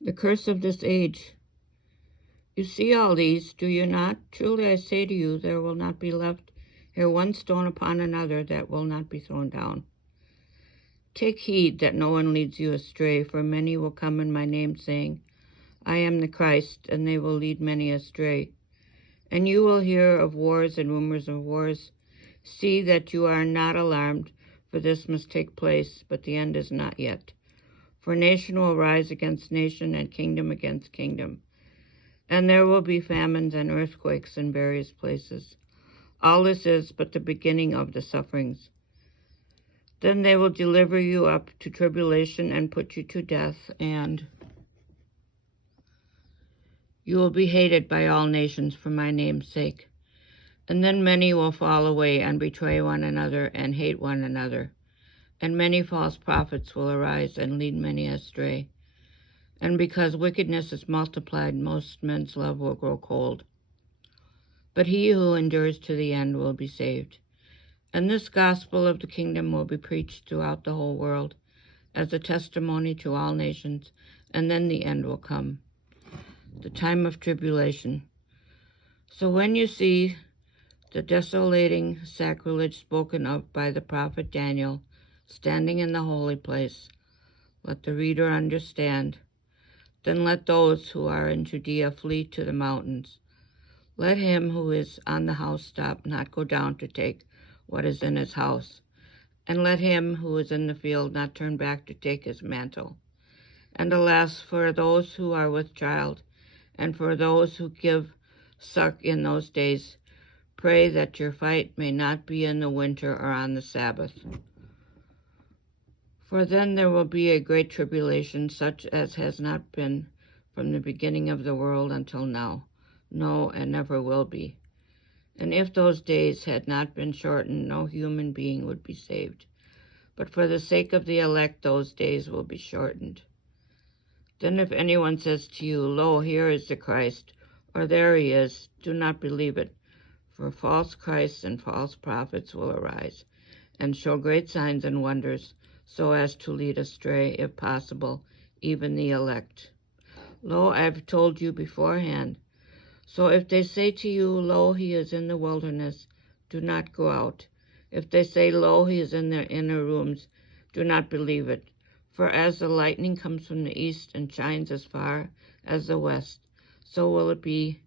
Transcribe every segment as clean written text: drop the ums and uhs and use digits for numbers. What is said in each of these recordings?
The curse of this age. You see all these, do you not? Truly I say to you, there will not be left here one stone upon another that will not be thrown down. Take heed that no one leads you astray, for many will come in my name, saying, I am the Christ, and they will lead many astray. And you will hear of wars and rumors of wars. See that you are not alarmed, for this must take place, but the end is not yet. For nation will rise against nation, and kingdom against kingdom. And there will be famines and earthquakes in various places. All this is but the beginning of the sufferings. Then they will deliver you up to tribulation and put you to death, and you will be hated by all nations for my name's sake. And then many will fall away and betray one another and hate one another. And many false prophets will arise and lead many astray. And because wickedness is multiplied, most men's love will grow cold. But he who endures to the end will be saved. And this gospel of the kingdom will be preached throughout the whole world as a testimony to all nations, and then the end will come, the time of tribulation. So when you see the desolating sacrilege spoken of by the prophet Daniel standing in the holy place, let the reader understand. Then let those who are in Judea flee to the mountains. Let him who is on the housetop not go down to take what is in his house. And let him who is in the field not turn back to take his mantle. And alas, for those who are with child, and for those who give suck in those days, pray that your fight may not be in the winter or on the Sabbath. For then there will be a great tribulation, such as has not been from the beginning of the world until now, no, and never will be. And if those days had not been shortened, no human being would be saved. But for the sake of the elect, those days will be shortened. Then if anyone says to you, Lo, here is the Christ, or there he is, do not believe it. For false Christs and false prophets will arise, and show great signs and wonders, so as to lead astray, if possible, even the elect. Lo, I have told you beforehand. So if they say to you, Lo, he is in the wilderness, do not go out. If they say, Lo, he is in their inner rooms, do not believe it. For as the lightning comes from the east and shines as far as the west, so will it be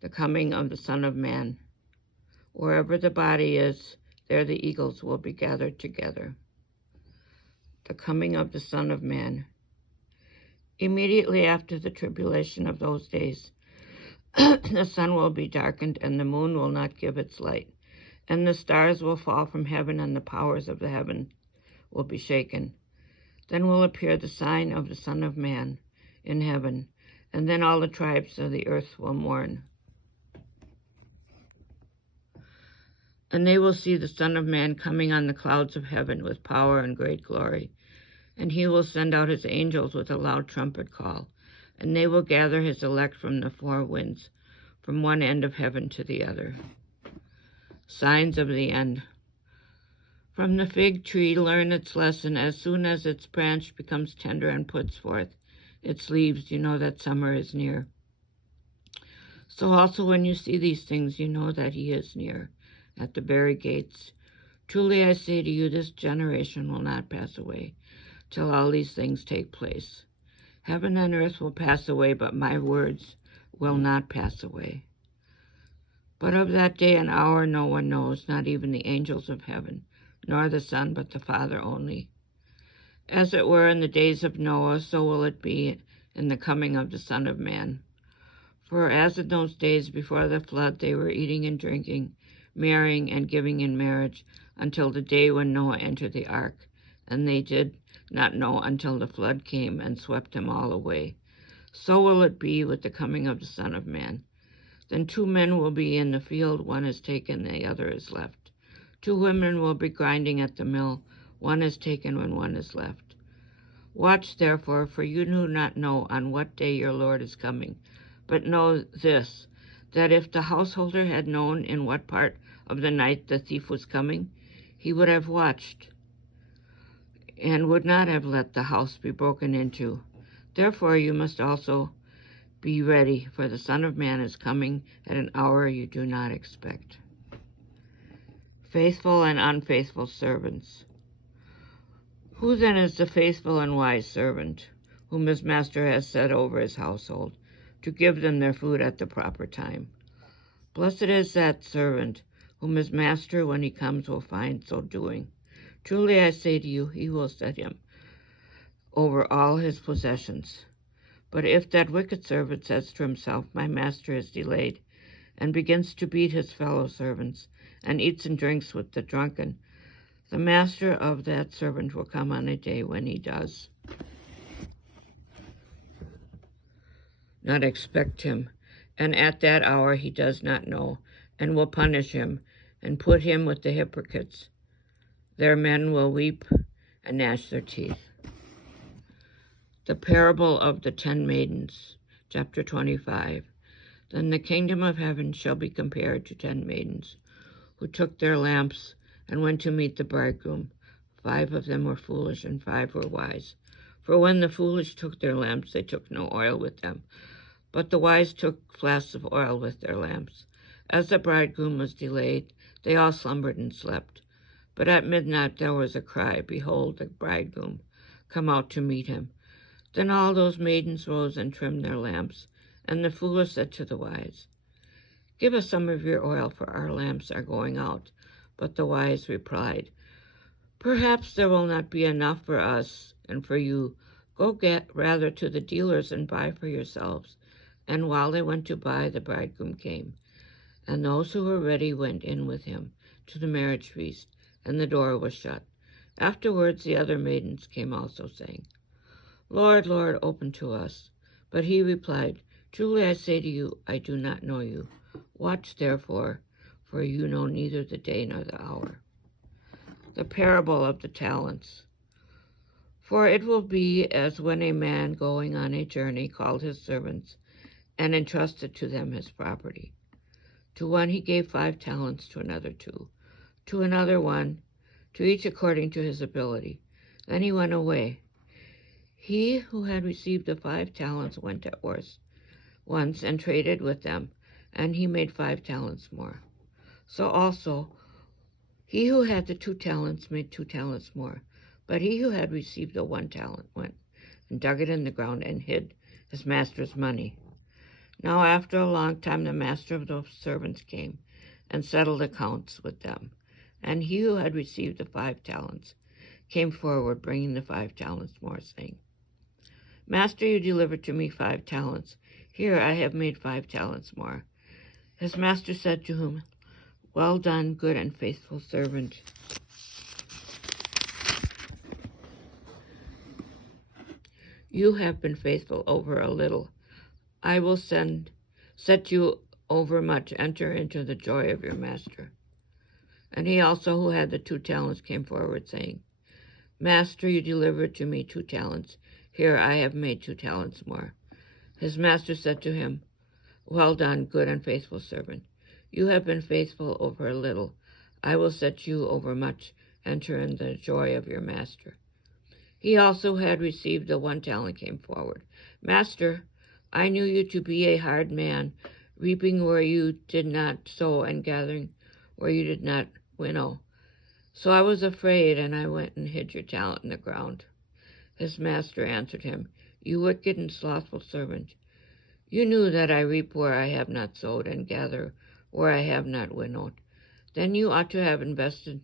the coming of the Son of Man. Wherever the body is, there the eagles will be gathered together. The coming of the Son of Man. Immediately after the tribulation of those days, the sun will be darkened, and the moon will not give its light, and the stars will fall from heaven, and the powers of the heaven will be shaken. Then will appear the sign of the Son of Man in heaven, and then all the tribes of the earth will mourn. And they will see the Son of Man coming on the clouds of heaven with power and great glory. And he will send out his angels with a loud trumpet call, and they will gather his elect from the four winds, from one end of heaven to the other. Signs of the end. From the fig tree learn its lesson. As soon as its branch becomes tender and puts forth its leaves, you know that summer is near. So also when you see these things, you know that he is near, at the very gates. Truly I say to you, this generation will not pass away till all these things take place. Heaven and earth will pass away, but my words will not pass away. But of that day and hour no one knows, not even the angels of heaven, nor the Son, but the Father only. As it were in the days of Noah, so will it be in the coming of the Son of Man. For as in those days before the flood they were eating and drinking, marrying and giving in marriage, until the day when Noah entered the ark, and they did not know until the flood came and swept them all away. So will it be with the coming of the Son of Man. Then 2 men will be in the field, one is taken, the other is left. 2 women will be grinding at the mill, one is taken when one is left. Watch therefore, for you do not know on what day your Lord is coming. But know this, that if the householder had known in what part of the night the thief was coming, he would have watched and would not have let the house be broken into. Therefore you must also be ready, for the Son of Man is coming at an hour you do not expect. Faithful and unfaithful servants. Who then is the faithful and wise servant, whom his master has set over his household, to give them their food at the proper time? Blessed is that servant, whom his master, when he comes, will find so doing. Truly I say to you, he will set him over all his possessions. But if that wicked servant says to himself, my master is delayed, and begins to beat his fellow servants, and eats and drinks with the drunken, the master of that servant will come on a day when he does not expect him, and at that hour he does not know, and will punish him, and put him with the hypocrites. Their men will weep and gnash their teeth. The parable of the 10 maidens, chapter 25. Then the kingdom of heaven shall be compared to 10 maidens, who took their lamps and went to meet the bridegroom. 5 of them were foolish, and 5 were wise. For when the foolish took their lamps, they took no oil with them, but the wise took flasks of oil with their lamps. As the bridegroom was delayed, they all slumbered and slept. But at midnight there was a cry, behold, the bridegroom, come out to meet him. Then all those maidens rose and trimmed their lamps. And the foolish said to the wise, give us some of your oil, for our lamps are going out. But the wise replied, perhaps there will not be enough for us and for you. Go get rather to the dealers and buy for yourselves. And while they went to buy, the bridegroom came. And those who were ready went in with him to the marriage feast, and the door was shut. Afterwards the other maidens came also, saying, Lord, Lord, open to us. But he replied, truly I say to you, I do not know you. Watch therefore, for you know neither the day nor the hour. The parable of the talents. For it will be as when a man going on a journey called his servants, and entrusted to them his property. To one he gave 5 talents, to another 2, to another 1, to each according to his ability. Then he went away. He who had received the 5 talents went at once and traded with them, and he made 5 talents more. So also he who had the 2 talents made 2 talents more. But he who had received the 1 talent went and dug it in the ground and hid his master's money. Now after a long time the master of those servants came and settled accounts with them. And he who had received the 5 talents came forward, bringing the 5 talents more, saying, Master, you delivered to me 5 talents. Here I have made 5 talents more. His master said to him, well done, good and faithful servant. You have been faithful over a little. I will set you over much. Enter into the joy of your master. And he also who had the 2 talents came forward, saying, Master, you delivered to me 2 talents. Here I have made 2 talents more. His master said to him, well done, good and faithful servant. You have been faithful over a little. I will set you over much. Enter in the joy of your master. He also had received the 1 talent came forward. Master, I knew you to be a hard man, reaping where you did not sow and gathering where you did not winnow. So I was afraid, and I went and hid your talent in the ground. His master answered him, you wicked and slothful servant. You knew that I reap where I have not sowed and gather where I have not winnowed. Then you ought to have invested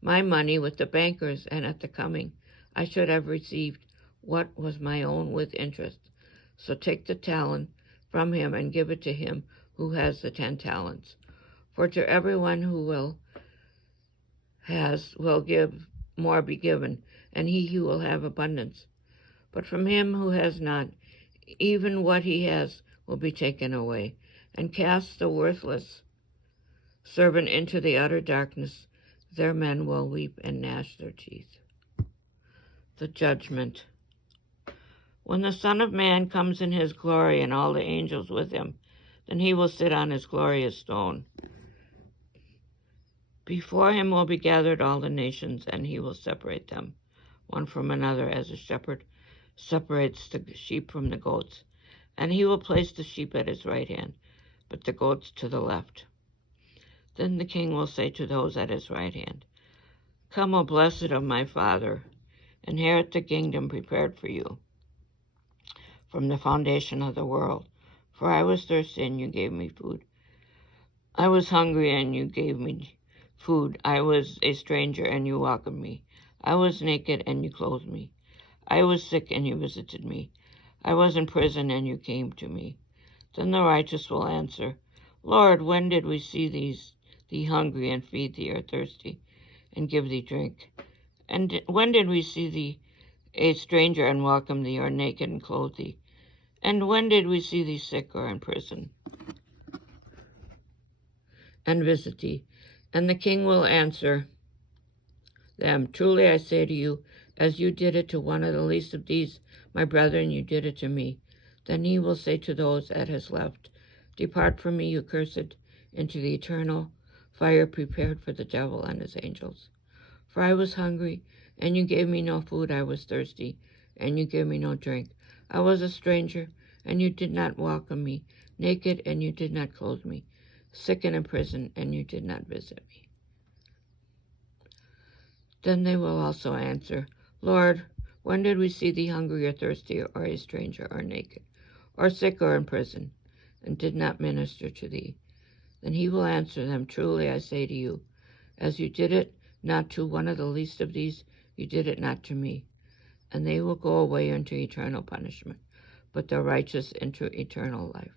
my money with the bankers, and at the coming I should have received what was my own with interest. So take the talent from him and give it to him who has the 10 talents. For to everyone who will give more be given, and he who will have abundance. But from him who has not, even what he has will be taken away. And cast the worthless servant into the utter darkness. There men will weep and gnash their teeth. The judgment. When the Son of Man comes in his glory and all the angels with him, then he will sit on his glorious throne. Before him will be gathered all the nations, and he will separate them, one from another, as a shepherd separates the sheep from the goats, and he will place the sheep at his right hand, but the goats to the left. Then the king will say to those at his right hand, Come, O blessed of my Father, inherit the kingdom prepared for you from the foundation of the world. For I was thirsty, and you gave me food. I was hungry, and you gave me food. I was a stranger, and you welcomed me. I was naked, and you clothed me. I was sick, and you visited me. I was in prison, and you came to me. Then the righteous will answer, Lord, when did we see thee hungry, and feed thee, or thirsty, and give thee drink? And when did we see thee a stranger, and welcome thee, or naked, and clothe thee? And when did we see thee sick, or in prison, and visit thee? And the king will answer them, Truly I say to you, as you did it to one of the least of these, my brethren, you did it to me. Then he will say to those at his left, Depart from me, you cursed, into the eternal fire prepared for the devil and his angels. For I was hungry, and you gave me no food. I was thirsty, and you gave me no drink. I was a stranger, and you did not welcome me. Naked, and you did not clothe me. Sick and in prison, and you did not visit me. Then they will also answer, Lord, when did we see thee hungry or thirsty, or a stranger, or naked, or sick, or in prison, and did not minister to thee? Then he will answer them, Truly I say to you, as you did it not to one of the least of these, you did it not to me. And they will go away into eternal punishment, but the righteous into eternal life.